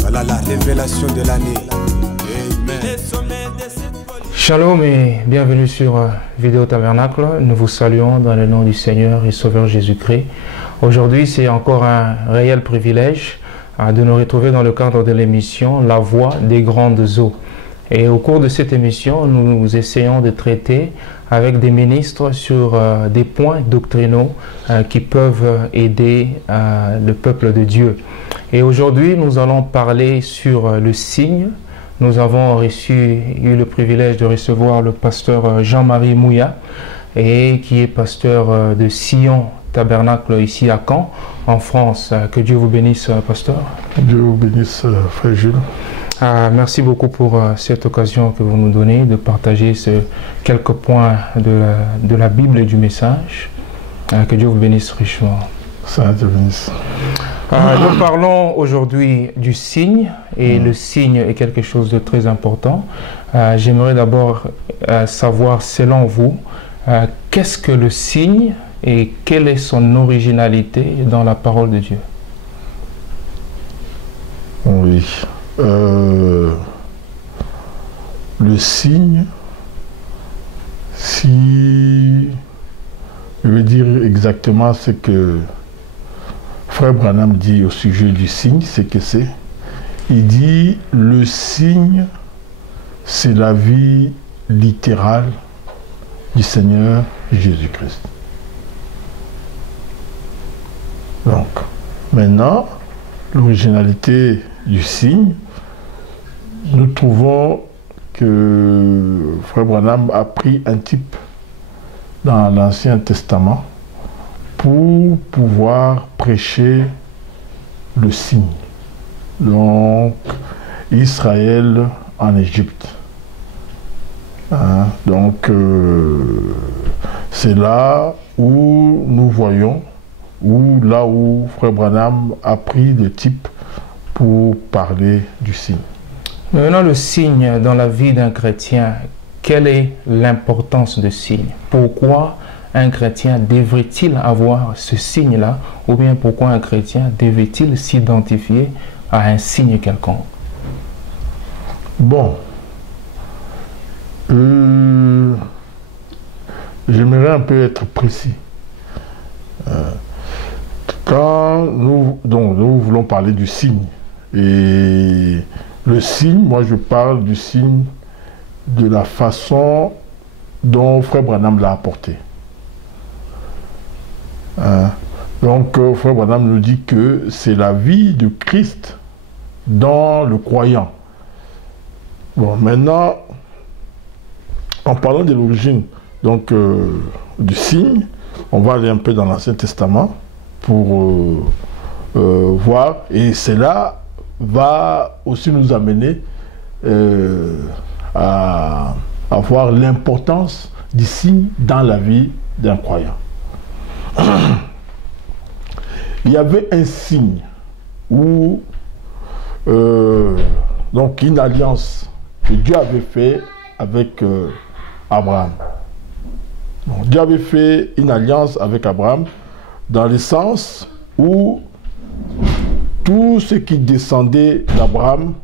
Voilà la révélation de l'année. Amen. Shalom et bienvenue sur Vidéo Tabernacle. Nous vous saluons dans le nom du Seigneur et Sauveur Jésus-Christ. Aujourd'hui, c'est encore un réel privilège de nous retrouver dans le cadre de l'émission La Voix des Grandes Eaux. Et au cours de cette émission, nous essayons de traiter avec des ministres sur des points doctrinaux qui peuvent aider le peuple de Dieu. Et aujourd'hui, nous allons parler sur le signe. Nous avons eu le privilège de recevoir le pasteur Jean-Marie Mouya, qui est pasteur de Sion Tabernacle ici à Caen, en France. Que Dieu vous bénisse, pasteur. Dieu vous bénisse, frère Jules. Merci beaucoup pour cette occasion que vous nous donnez de partager quelques points de la Bible et du message. Que Dieu vous bénisse richement. Ça te bénisse. Nous parlons aujourd'hui du signe, et le signe est quelque chose de très important. J'aimerais d'abord savoir, selon vous, qu'est-ce que le signe et quelle est son originalité dans la parole de Dieu? Oui. Le signe, si je veux dire exactement ce que Frère Branham dit au sujet du signe, c'est que c'est, il dit le signe, c'est la vie littérale du Seigneur Jésus-Christ. Donc, maintenant, l'originalité du signe, nous trouvons que Frère Branham a pris un type dans l'Ancien Testament pour pouvoir prêcher le signe. Donc, Israël en Égypte. Donc, c'est là où nous voyons, là où Frère Branham a pris le type pour parler du signe. Maintenant, le signe dans la vie d'un chrétien, quelle est l'importance de signe? Pourquoi un chrétien devrait-il avoir ce signe-là, ou bien pourquoi un chrétien devait-il s'identifier à un signe quelconque? Bon, j'aimerais un peu être précis. Quand nous voulons parler du signe, et le signe, moi je parle du signe de la façon dont Frère Branham l'a apporté. Donc Frère Branham nous dit que c'est la vie de Christ dans le croyant. Bon, maintenant, en parlant de l'origine donc du signe, on va aller un peu dans l'Ancien Testament pour voir, et cela va aussi nous amener à voir l'importance du signe dans la vie d'un croyant. Il y avait un signe où donc une alliance que Dieu avait fait avec Abraham. Donc, Dieu avait fait une alliance avec Abraham dans le sens où tout ce qui descendait d'Abraham,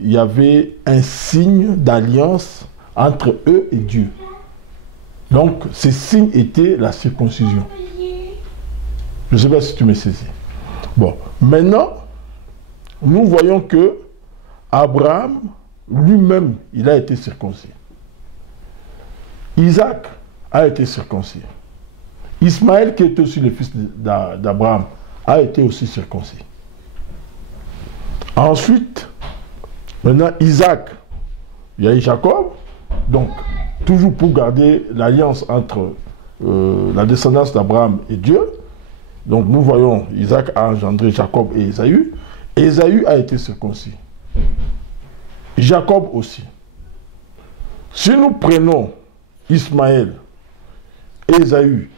il y avait un signe d'alliance entre eux et Dieu. Donc, ce signe était la circoncision. Je ne sais pas si tu me saisis. Bon, maintenant, nous voyons que Abraham, lui-même, il a été circoncis. Isaac a été circoncis. Ismaël, qui était aussi le fils d'Abraham, a été aussi circoncis. Ensuite, maintenant, Isaac, il y a eu Jacob, donc toujours pour garder l'alliance entre la descendance d'Abraham et Dieu. Donc nous voyons, Isaac a engendré Jacob et Ésaü. Ésaü a été circoncis. Jacob aussi. Si nous prenons Ismaël et Ésaü,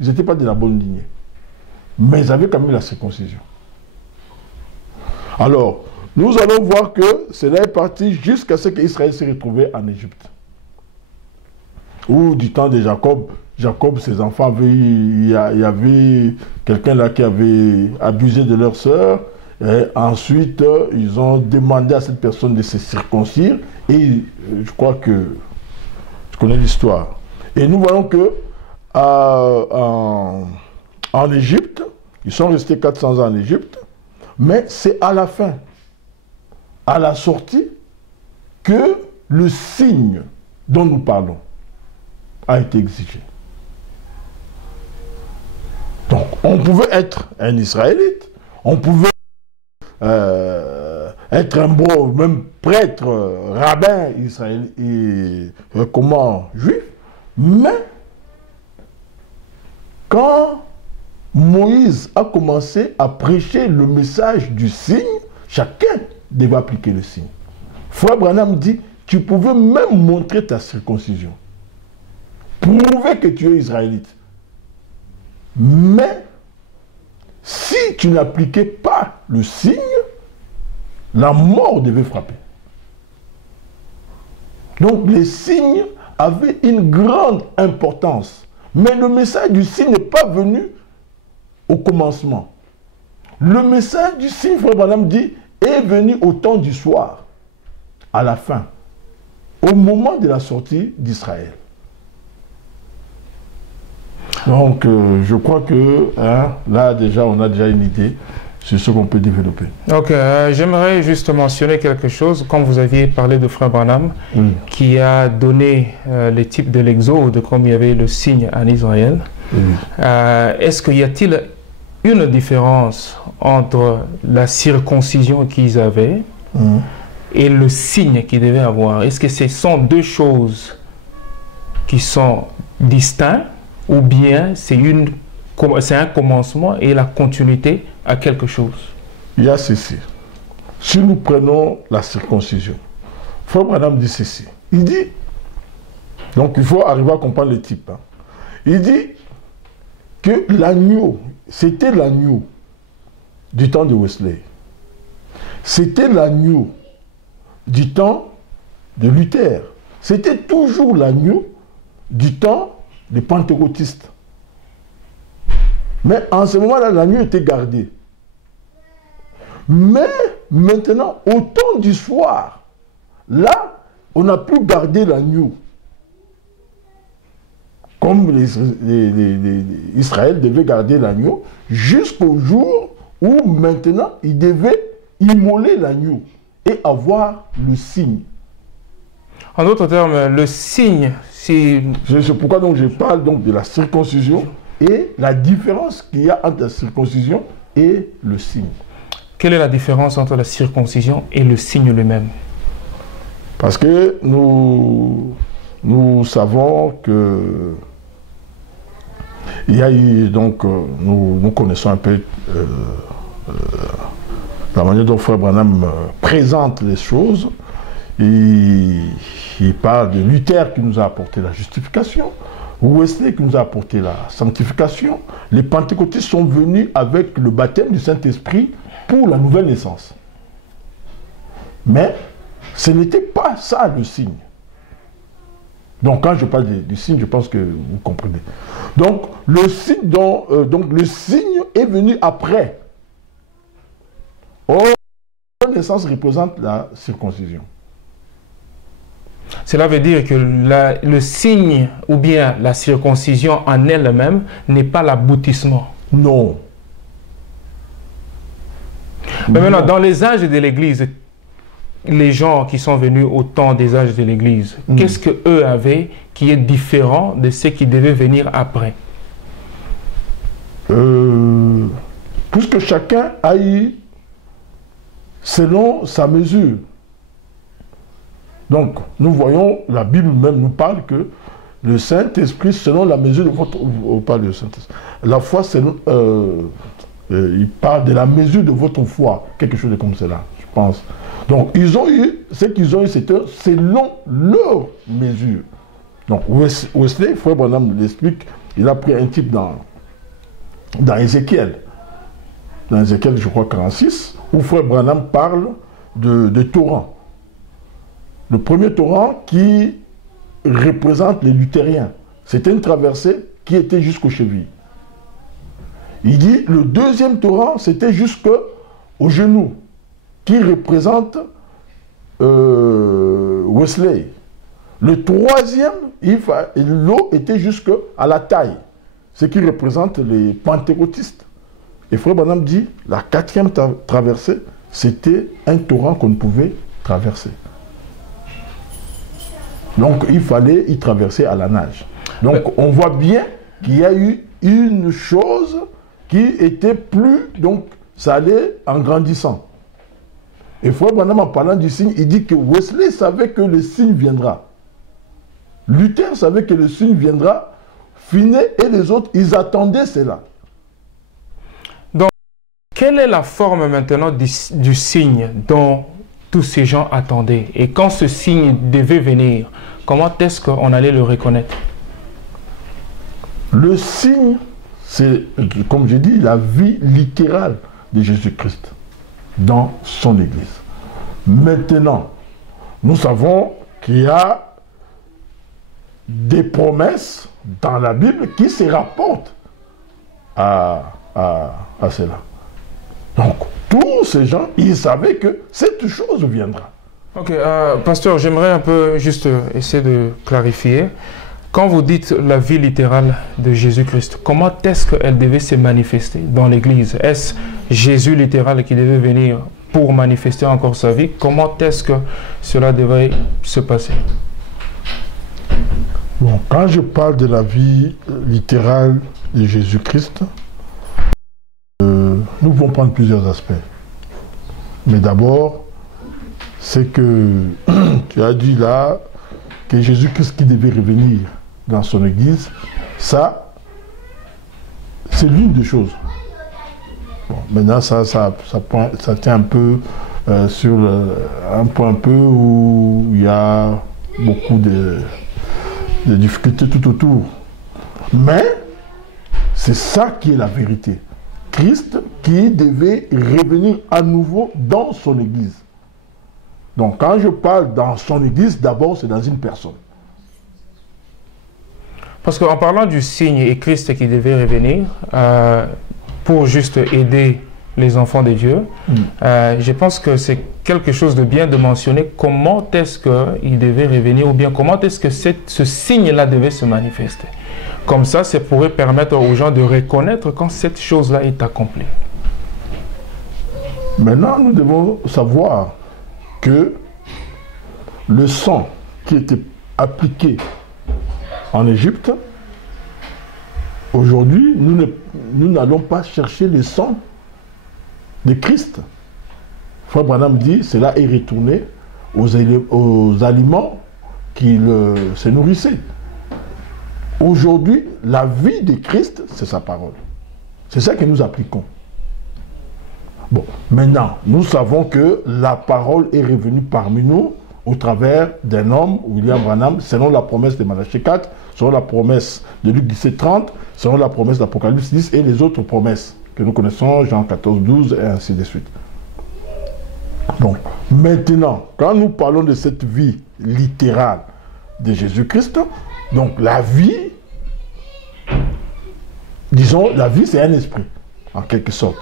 ils n'étaient pas de la bonne lignée. Mais ils avaient quand même la circoncision. Alors, nous allons voir que cela est parti jusqu'à ce qu'Israël s'est retrouvé en Égypte. Ou du temps de Jacob, ses enfants, il y avait quelqu'un là qui avait abusé de leur sœur. Et ensuite, ils ont demandé à cette personne de se circoncire. Et je crois que je connais l'histoire. Et nous voyons que en Égypte, ils sont restés 400 ans en Égypte, mais c'est à la fin, à la sortie, que le signe dont nous parlons a été exigé. Donc, on pouvait être un Israélite, on pouvait être un bon, même prêtre, rabbin israélite, juif, mais quand Moïse a commencé à prêcher le message du signe, chacun devait appliquer le signe. Frère Branham dit, tu pouvais même montrer ta circoncision, prouver que tu es israélite. Mais si tu n'appliquais pas le signe, la mort devait frapper. Donc les signes avaient une grande importance. Mais le message du signe n'est pas venu au commencement. Le message du signe, Frère Branham dit, est venu au temps du soir, à la fin, au moment de la sortie d'Israël. Donc, je crois que là, déjà, on a déjà une idée sur ce qu'on peut développer. Donc, j'aimerais juste mentionner quelque chose. Comme vous aviez parlé de Frère Branham, qui a donné les types de l'exode, comme il y avait le signe en Israël. Est-ce qu'il y a-t-il une différence entre la circoncision qu'ils avaient et le signe qu'ils devaient avoir? Est-ce que ce sont deux choses qui sont distinctes? Ou bien c'est un commencement et la continuité à quelque chose? Il y a ceci. Si nous prenons la circoncision, Frère Branham dit ceci. Il dit, donc il faut arriver à comprendre le type. Il dit que l'agneau, c'était l'agneau du temps de Wesley. C'était l'agneau du temps de Luther. C'était toujours l'agneau du temps des pentecôtistes. Mais en ce moment-là, l'agneau était gardé. Mais maintenant, au temps du soir, là, on a pu garder l'agneau. Comme Israël devait garder l'agneau jusqu'au jour où maintenant, il devait immoler l'agneau et avoir le signe. En d'autres termes, le signe, c'est pourquoi donc je parle donc de la circoncision et la différence qu'il y a entre la circoncision et le signe. Quelle est la différence entre la circoncision et le signe lui-même? Parce que nous savons que il y a eu donc, nous connaissons un peu la manière dont Frère Branham présente les choses. Il parle de Luther qui nous a apporté la justification, Wesley qui nous a apporté la sanctification. Les pentecôtistes sont venus avec le baptême du Saint-Esprit pour la nouvelle naissance. Mais ce n'était pas ça le signe. Donc quand je parle du signe, je pense que vous comprenez. Donc le signe, le signe est venu après. Or, la naissance représente la circoncision. Cela veut dire que le signe ou bien la circoncision en elle-même n'est pas l'aboutissement. Non. Mais maintenant, dans les âges de l'Église, les gens qui sont venus au temps des âges de l'Église, qu'est-ce qu'eux avaient qui est différent de ce qui devait venir après? Puisque chacun a eu selon sa mesure. Donc, nous voyons, la Bible même nous parle que le Saint-Esprit, selon la mesure de votre... pas le Saint-Esprit. La foi, il parle de la mesure de votre foi. Quelque chose comme cela, je pense. Donc, ils ont eu... Ce qu'ils ont eu, c'était selon leur mesure. Donc, Wesley, Frère Branham l'explique, il a pris un type dans Ézéchiel. Dans Ézéchiel, je crois, 46, où Frère Branham parle de torrents. Le premier torrent qui représente les luthériens. C'était une traversée qui était jusqu'aux chevilles. Il dit, le deuxième torrent, c'était jusqu'au genou, qui représente Wesley. Le troisième, l'eau était jusqu'à la taille, ce qui représente les pentecôtistes. Et Frère Branham dit, la quatrième traversée, c'était un torrent qu'on ne pouvait traverser. Donc il fallait y traverser à la nage. Donc on voit bien qu'il y a eu une chose qui était plus, donc ça allait en grandissant. Et Frère Branham, en parlant du signe, il dit que Wesley savait que le signe viendra. Luther savait que le signe viendra. Finney et les autres, ils attendaient cela. Donc, quelle est la forme maintenant du signe dont tous ces gens attendaient? Et quand ce signe devait venir, comment est-ce qu'on allait le reconnaître? Le signe, c'est, comme j'ai dit, la vie littérale de Jésus-Christ dans son Église. Maintenant, nous savons qu'il y a des promesses dans la Bible qui se rapportent à cela. Donc, tous ces gens, ils savaient que cette chose viendra. Ok, pasteur, j'aimerais un peu juste essayer de clarifier. Quand vous dites la vie littérale de Jésus-Christ, comment est-ce qu'elle devait se manifester dans l'Église? Est-ce Jésus littéral qui devait venir pour manifester encore sa vie? Comment est-ce que cela devait se passer? Bon, quand je parle de la vie littérale de Jésus-Christ, nous pouvons prendre plusieurs aspects. Mais d'abord, c'est que tu as dit là que Jésus-Christ qui devait revenir dans son Église, ça, c'est l'une des choses. Bon, maintenant, ça tient un peu sur un point un peu où il y a beaucoup de difficultés tout autour. Mais c'est ça qui est la vérité. Christ qui devait revenir à nouveau dans son Église. Donc quand je parle dans son Église, d'abord c'est dans une personne. Parce qu'en parlant du signe et Christ qui devait revenir pour juste aider les enfants de Dieu, je pense que c'est quelque chose de bien de mentionner comment est-ce qu'il devait revenir ou bien comment est-ce que ce signe-là devait se manifester. Comme ça pourrait permettre aux gens de reconnaître quand cette chose-là est accomplie. Maintenant, nous devons savoir que le sang qui était appliqué en Égypte, aujourd'hui, nous n'allons pas chercher le sang de Christ. Frère Branham dit, cela est retourné aux aliments qui se nourrissaient. Aujourd'hui, la vie de Christ, c'est sa parole. C'est ça que nous appliquons. Bon, maintenant, nous savons que la parole est revenue parmi nous au travers d'un homme, William Branham, selon la promesse de Malachie 4, selon la promesse de Luc 17, 30, selon la promesse d'Apocalypse 10 et les autres promesses que nous connaissons, Jean 14, 12 et ainsi de suite. Donc, maintenant, quand nous parlons de cette vie littérale de Jésus-Christ, donc la vie, disons, la vie c'est un esprit, en quelque sorte.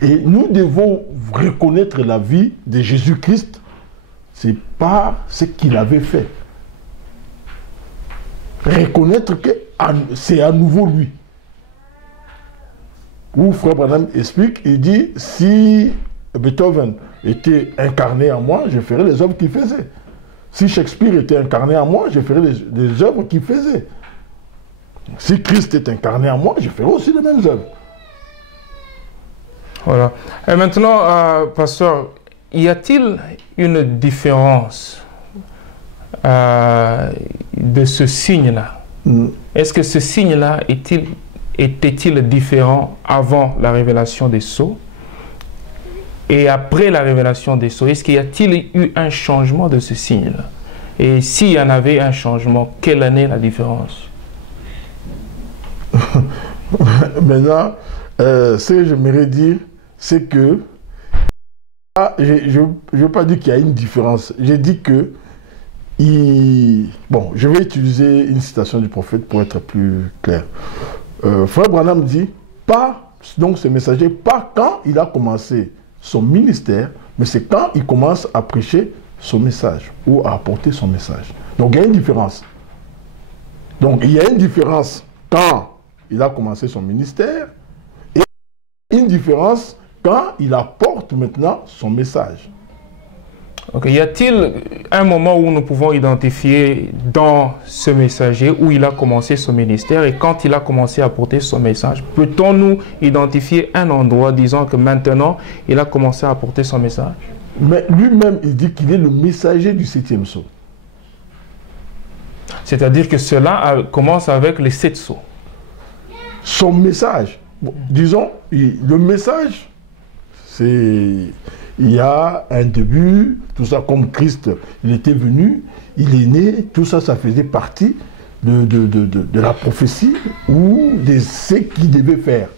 Et nous devons reconnaître la vie de Jésus-Christ, c'est par ce qu'il avait fait. Reconnaître que c'est à nouveau lui. Où Frère Branham explique, il dit, si Beethoven était incarné en moi, je ferais les œuvres qu'il faisait. Si Shakespeare était incarné en moi, je ferais les œuvres qu'il faisait. Si Christ est incarné en moi, je ferai aussi les mêmes œuvres. Voilà. Et maintenant, pasteur, y a-t-il une différence de ce signe-là. Est-ce que ce signe-là était-il différent avant la révélation des sceaux et après la révélation des sceaux? Est-ce qu'il y a-t-il eu un changement de ce signe-là? Et s'il y en avait un changement, quelle en est la différence? Maintenant, ce que j'aimerais dire, c'est que je ne veux pas dire qu'il y a une différence. J'ai dit que bon, je vais utiliser une citation du prophète pour être plus clair. Frère Branham dit, pas, donc ce messager, pas quand il a commencé son ministère, mais c'est quand il commence à prêcher son message ou à apporter son message. Donc il y a une différence. Donc il y a une différence quand il a commencé son ministère et une différence quand il apporte maintenant son message. Okay. Y a-t-il un moment où nous pouvons identifier dans ce messager où il a commencé son ministère et quand il a commencé à apporter son message, peut-on-nous identifier un endroit disant que maintenant il a commencé à apporter son message? Mais lui-même, il dit qu'il est le messager du 7e sceau. C'est-à-dire que cela commence avec les 7 sceaux. Son message, bon, disons, le message, c'est... Il y a un début, tout ça comme Christ, il était venu, il est né, tout ça, ça faisait partie de la prophétie ou de ce qu'il devait faire.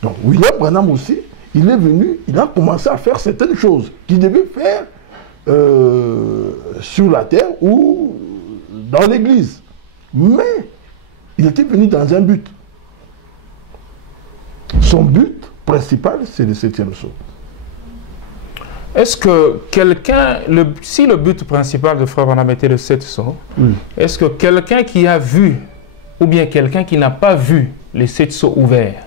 Donc William Branham aussi, il est venu, il a commencé à faire certaines choses qu'il devait faire sur la terre ou dans l'église. Mais il était venu dans un but. Son but principal, c'est le 7e sceau. Est-ce que quelqu'un, si le but principal de Frère Branham était le 7 sceaux, est-ce que quelqu'un qui a vu, ou bien quelqu'un qui n'a pas vu les 7 sceaux ouverts,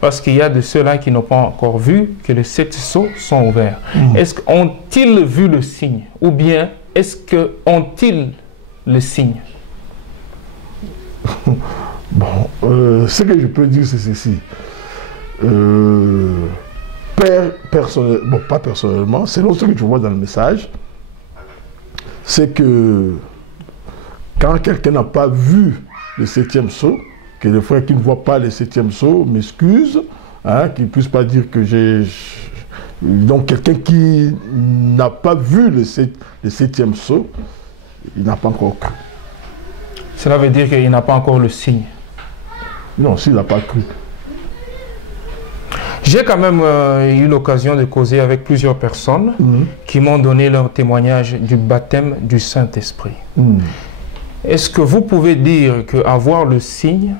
parce qu'il y a de ceux-là qui n'ont pas encore vu que les 7 sceaux sont ouverts, est-ce qu'ont-ils vu le signe, ou bien est-ce qu'ont-ils le signe? Bon, ce que je peux dire, c'est ceci. Bon, pas personnellement, selon ce que je vois dans le message, c'est que quand quelqu'un n'a pas vu le 7e sceau, que le frère qui ne voit pas le 7e sceau m'excuse, hein, qu'il ne puisse pas dire que j'ai... Donc quelqu'un qui n'a pas vu le 7e sceau, il n'a pas encore cru. Cela veut dire qu'il n'a pas encore le signe. Non, s'il n'a pas cru. J'ai quand même eu l'occasion de causer avec plusieurs personnes qui m'ont donné leur témoignage du baptême du Saint-Esprit. Est-ce que vous pouvez dire qu'avoir le signe,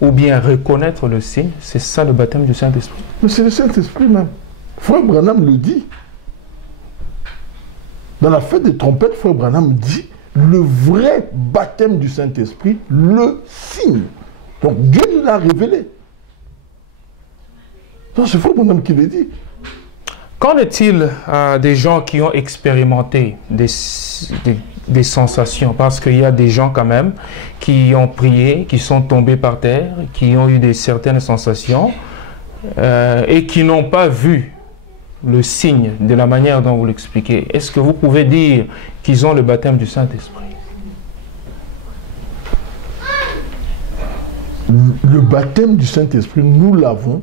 ou bien reconnaître le signe, c'est ça le baptême du Saint-Esprit? Mais c'est le Saint-Esprit même. Frère Branham le dit. Dans la fête des trompettes, Frère Branham dit le vrai baptême du Saint-Esprit, le signe. Donc Dieu nous l'a révélé. C'est Frère Branham qui le dit. Qu'en est-il des gens qui ont expérimenté des sensations? Parce qu'il y a des gens quand même qui ont prié, qui sont tombés par terre, qui ont eu certaines sensations et qui n'ont pas vu le signe de la manière dont vous l'expliquez. Est-ce que vous pouvez dire qu'ils ont le baptême du Saint-Esprit? Le baptême du Saint-Esprit, nous l'avons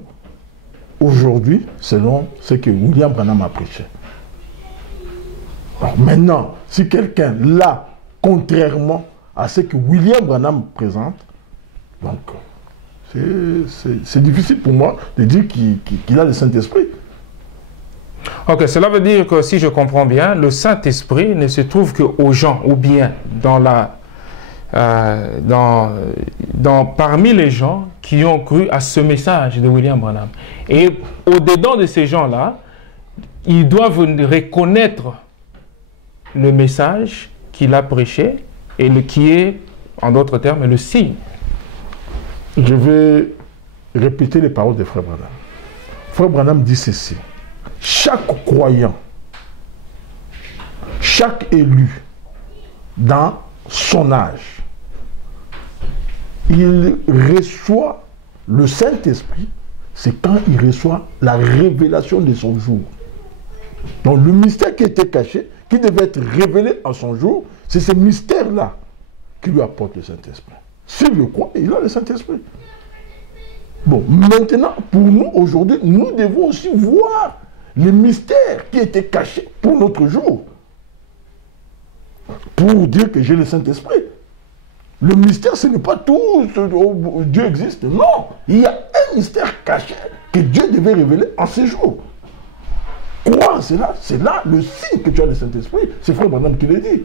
aujourd'hui, selon ce que William Branham a prêché. Alors maintenant, si quelqu'un l'a, contrairement à ce que William Branham présente, donc c'est difficile pour moi de dire qu'il a le Saint-Esprit. Ok, cela veut dire que si je comprends bien, le Saint-Esprit ne se trouve qu'aux gens, ou bien parmi les gens qui ont cru à ce message de William Branham. Et au-dedans de ces gens-là, ils doivent reconnaître le message qu'il a prêché et qui est, en d'autres termes, le signe. Je vais répéter les paroles de Frère Branham. Frère Branham dit ceci. Chaque croyant, chaque élu, dans son âge, il reçoit le Saint-Esprit, c'est quand il reçoit la révélation de son jour. Donc le mystère qui était caché, qui devait être révélé en son jour, c'est ces mystères-là qui lui apportent le Saint-Esprit. S'il le croit, il a le Saint-Esprit. Bon, maintenant, pour nous, aujourd'hui, nous devons aussi voir les mystères qui étaient cachés pour notre jour. Pour dire que j'ai le Saint-Esprit. Le mystère, ce n'est pas tout, Dieu existe. Non, il y a un mystère caché que Dieu devait révéler en ces jours. Croire, c'est là le signe que tu as le Saint-Esprit. C'est Frère Branham qui le dit.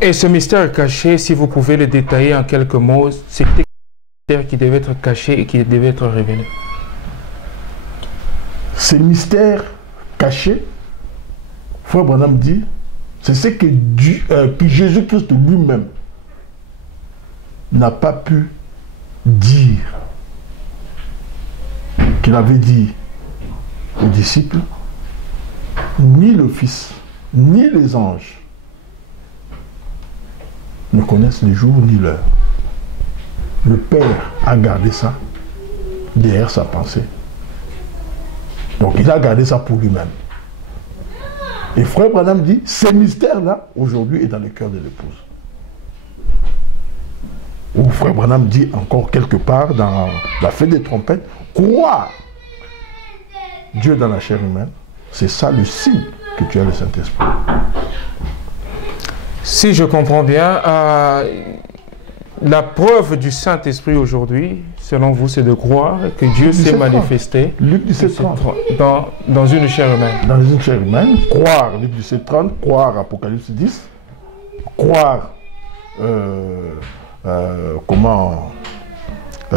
Et ce mystère caché, si vous pouvez le détailler en quelques mots, c'était un mystère qui devait être caché et qui devait être révélé. Ces mystères cachés, Frère Branham dit, c'est ce que Jésus-Christ lui-même n'a pas pu dire, qu'il avait dit aux disciples, ni le Fils, ni les anges ne connaissent les jours ni l'heure. Le Père a gardé ça derrière sa pensée. Donc il a gardé ça pour lui-même. Et Frère Branham dit, ce mystère-là, aujourd'hui, est dans le cœur de l'épouse. Ou Frère Branham dit encore quelque part dans la fête des trompettes, croire Dieu dans la chair humaine, c'est ça le signe que tu as le Saint-Esprit. Si je comprends bien, la preuve du Saint-Esprit aujourd'hui, selon vous, c'est de croire que Dieu s'est manifesté Luc 17:30. Dans une chair humaine. Dans une chair humaine, croire Luc 17:30, croire Apocalypse 10, croire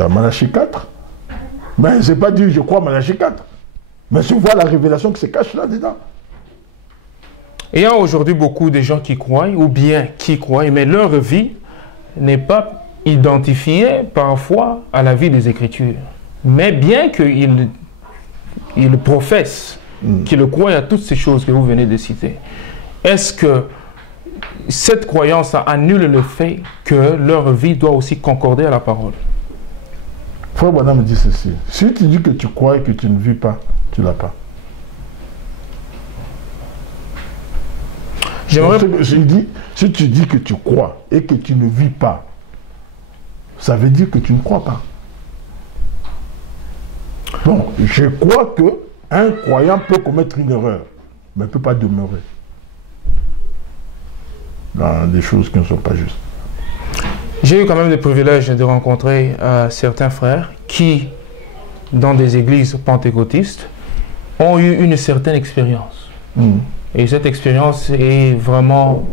Malachie 4. Mais c'est pas dire je crois Malachie 4. Mais je vois la révélation qui se cache là-dedans. Il y a aujourd'hui beaucoup de gens qui croient, ou bien qui croient, mais leur vie n'est pas identifiée parfois à la vie des Écritures. Mais bien qu'ils professent, qu'ils croient à toutes ces choses que vous venez de citer, est-ce que cette croyance annule le fait que leur vie doit aussi concorder à la parole? Frère Branham dit ceci, si tu dis que tu crois et que tu ne vis pas, tu ne l'as pas. Je dis, si tu dis que tu crois et que tu ne vis pas, ça veut dire que tu ne crois pas. Donc, je crois qu'un croyant peut commettre une erreur, mais ne peut pas demeurer dans des choses qui ne sont pas justes. J'ai eu quand même le privilège de rencontrer certains frères qui, dans des églises pentecôtistes, ont eu une certaine expérience. Et cette expérience est vraiment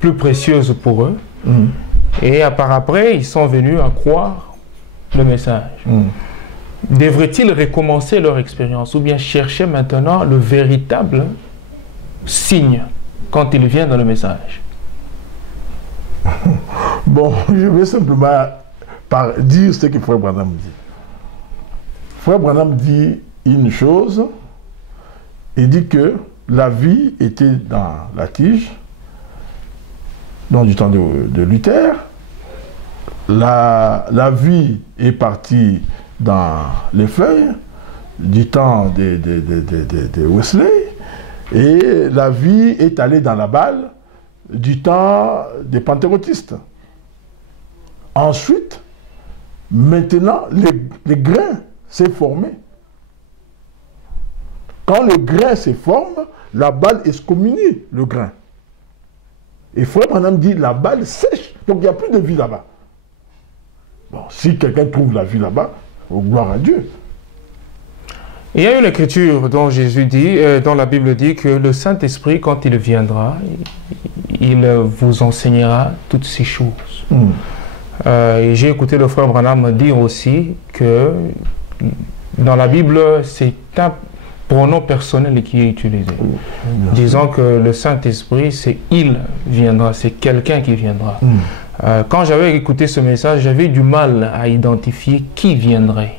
plus précieuse pour eux. Et par après, ils sont venus à croire le message. Devraient-ils recommencer leur expérience ou bien chercher maintenant le véritable signe quand ils viennent dans le message? Bon, je vais simplement dire ce que Frère Branham dit. Frère Branham dit une chose, il dit que la vie était dans la tige, dans du temps de Luther. La vie est partie dans les feuilles du temps de Wesley. Et la vie est allée dans la balle du temps des pentecôtistes. Ensuite, maintenant, les grains s'est formé. Quand le grain se forme, la balle excommunie le grain. Et Frère Branham dit, la balle sèche, donc il n'y a plus de vie là-bas. Bon, si quelqu'un trouve la vie là-bas, gloire à Dieu. Il y a une écriture dont Jésus dit, dont la Bible dit que le Saint-Esprit, quand il viendra, il vous enseignera toutes ces choses. Et j'ai écouté le frère Branham dire aussi que dans la Bible, c'est un pronom personnel qui est utilisé. Disons que le Saint-Esprit, c'est « il viendra », c'est quelqu'un qui viendra. Quand j'avais écouté ce message, j'avais du mal à identifier qui viendrait.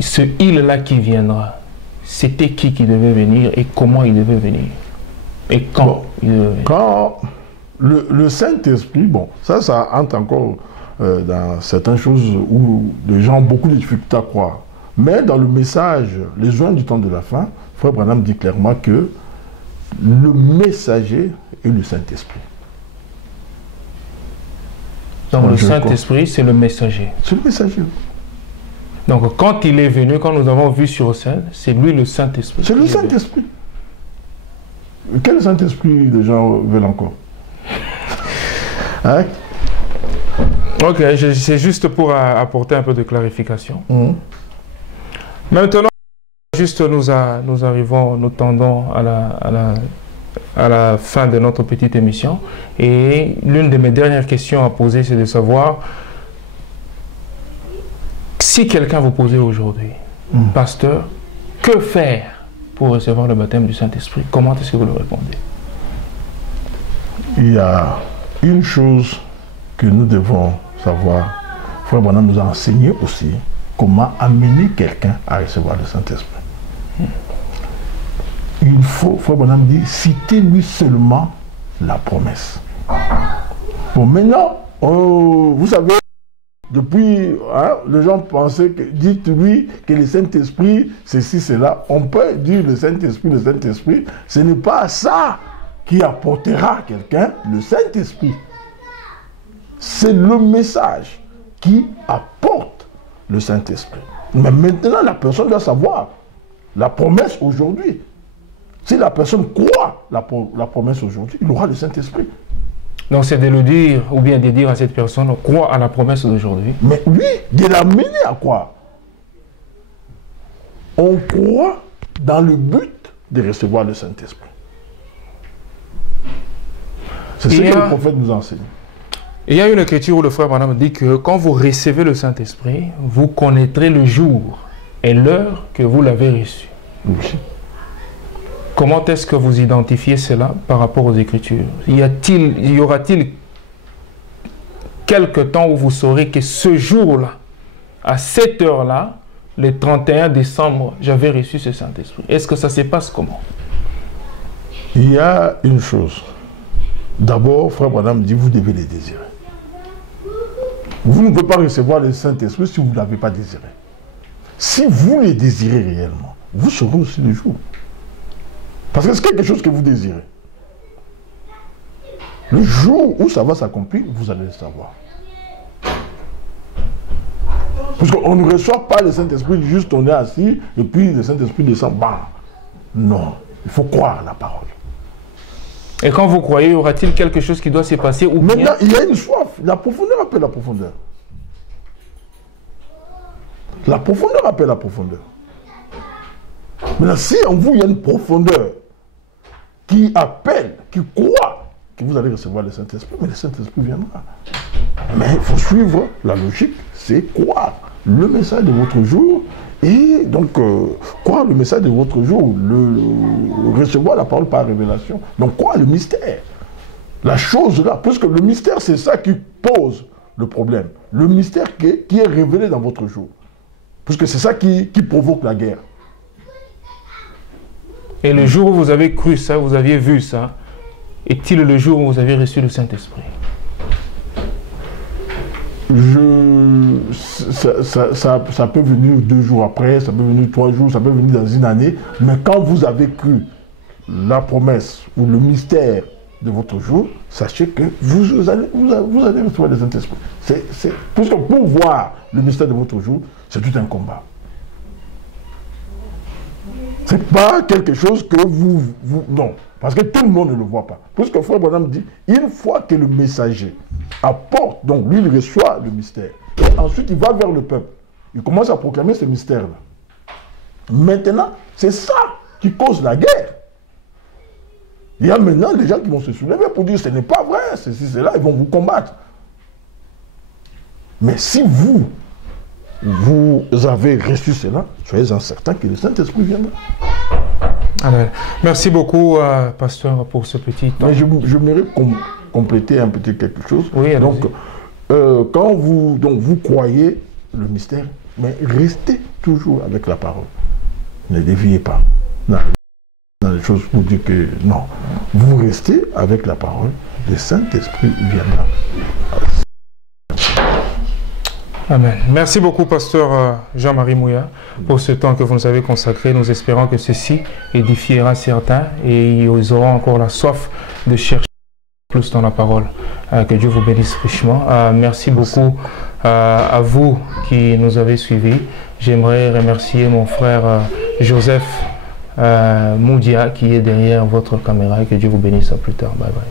Ce « il-là qui viendra, c'était qui devait venir et comment il devait venir. Et quand il devait venir. Quand le Saint-Esprit, bon, ça entre encore dans certaines choses où les gens ont beaucoup de difficultés à croire. Mais dans le message, les joints du temps de la fin, Frère Branham dit clairement que le messager et le Saint-Esprit. Donc le Saint-Esprit, c'est le messager. C'est le messager. Donc quand il est venu, quand nous avons vu sur scène, c'est lui le Saint-Esprit. C'est le Saint-Esprit. Quel Saint-Esprit les gens veulent encore? Hein? Ok, c'est juste pour apporter un peu de clarification. Maintenant, juste nous arrivons, nous tendons à la fin de notre petite émission. Et l'une de mes dernières questions à poser, c'est de savoir si quelqu'un vous posait aujourd'hui, pasteur, que faire pour recevoir le baptême du Saint-Esprit? Comment est-ce que vous le répondez? Il y a une chose que nous devons savoir. Frère Branham nous a enseigné aussi comment amener quelqu'un à recevoir le Saint-Esprit. Il faut, Frère Branham dit, citez-lui seulement la promesse. Bon, maintenant, vous savez, depuis, les gens pensaient que, dites-lui que le Saint-Esprit, ceci, cela. On peut dire le Saint-Esprit, ce n'est pas ça qui apportera à quelqu'un le Saint-Esprit. C'est le message qui apporte le Saint-Esprit. Mais maintenant, la personne doit savoir la promesse aujourd'hui. Si la personne croit la promesse aujourd'hui, il aura le Saint-Esprit. Donc c'est de le dire, ou bien de dire à cette personne, crois à la promesse d'aujourd'hui. Mais oui, de l'amener à quoi? On croit dans le but de recevoir le Saint-Esprit. C'est ce que le prophète nous enseigne. Il y a une écriture où le frère Branham dit que quand vous recevez le Saint-Esprit, vous connaîtrez le jour et l'heure que vous l'avez reçu. Oui. Comment est-ce que vous identifiez cela par rapport aux Écritures? Y aura-t-il quelque temps où vous saurez que ce jour-là, à cette heure-là, le 31 décembre, j'avais reçu ce Saint-Esprit? Est-ce que ça se passe comment? Il y a une chose. D'abord, frère Branham dit, vous devez les désirer. Vous ne pouvez pas recevoir le Saint-Esprit si vous ne l'avez pas désiré. Si vous les désirez réellement, vous saurez aussi le jour. Parce que c'est quelque chose que vous désirez. Le jour où ça va s'accomplir, vous allez le savoir. Parce qu'on ne reçoit pas le Saint-Esprit, juste on est assis, et puis le Saint-Esprit descend, bam. Non, il faut croire à la parole. Et quand vous croyez, y aura-t-il quelque chose qui doit se passer ou bien... Maintenant, il y a une soif. La profondeur appelle la profondeur. La profondeur appelle la profondeur. Maintenant, si en vous, il y a une profondeur qui appelle, qui croit que vous allez recevoir le Saint-Esprit, mais le Saint-Esprit viendra. Mais il faut suivre la logique, c'est croire le message de votre jour, et donc croire le message de votre jour, recevoir la parole par révélation. Donc croire le mystère. La chose là, parce que le mystère, c'est ça qui pose le problème. Le mystère qui est révélé dans votre jour. Parce que c'est ça qui provoque la guerre. Et le jour où vous avez cru ça, vous aviez vu ça, est-il le jour où vous avez reçu le Saint-Esprit? Ça peut venir 2 jours après, ça peut venir 3 jours, ça peut venir dans une année. Mais quand vous avez cru la promesse ou le mystère de votre jour, sachez que vous allez recevoir le Saint-Esprit. Parce que pour voir le mystère de votre jour, c'est tout un combat. Ce n'est pas quelque chose que non, parce que tout le monde ne le voit pas. Parce que Frère Branham dit, une fois que le messager apporte, donc lui, il reçoit le mystère, et ensuite il va vers le peuple. Il commence à proclamer ce mystère-là. Maintenant, c'est ça qui cause la guerre. Il y a maintenant des gens qui vont se soulever pour dire, ce n'est pas vrai, ceci, cela, ils vont vous combattre. Mais si vous avez reçu cela, soyez-en certains que le Saint-Esprit viendra. Amen. Merci beaucoup, pasteur, pour ce petit temps. Mais je voudrais compléter un petit quelque chose. Oui, donc, quand vous croyez le mystère, mais restez toujours avec la parole. Ne déviez pas dans les choses pour dire que non. Vous restez avec la parole, le Saint-Esprit viendra. Amen. Merci beaucoup, pasteur Jean-Marie Mouya, pour ce temps que vous nous avez consacré. Nous espérons que ceci édifiera certains et ils auront encore la soif de chercher plus dans la parole. Que Dieu vous bénisse richement. Merci beaucoup à vous qui nous avez suivis. J'aimerais remercier mon frère Joseph Moudia qui est derrière votre caméra et que Dieu vous bénisse. À plus tard. Bye bye.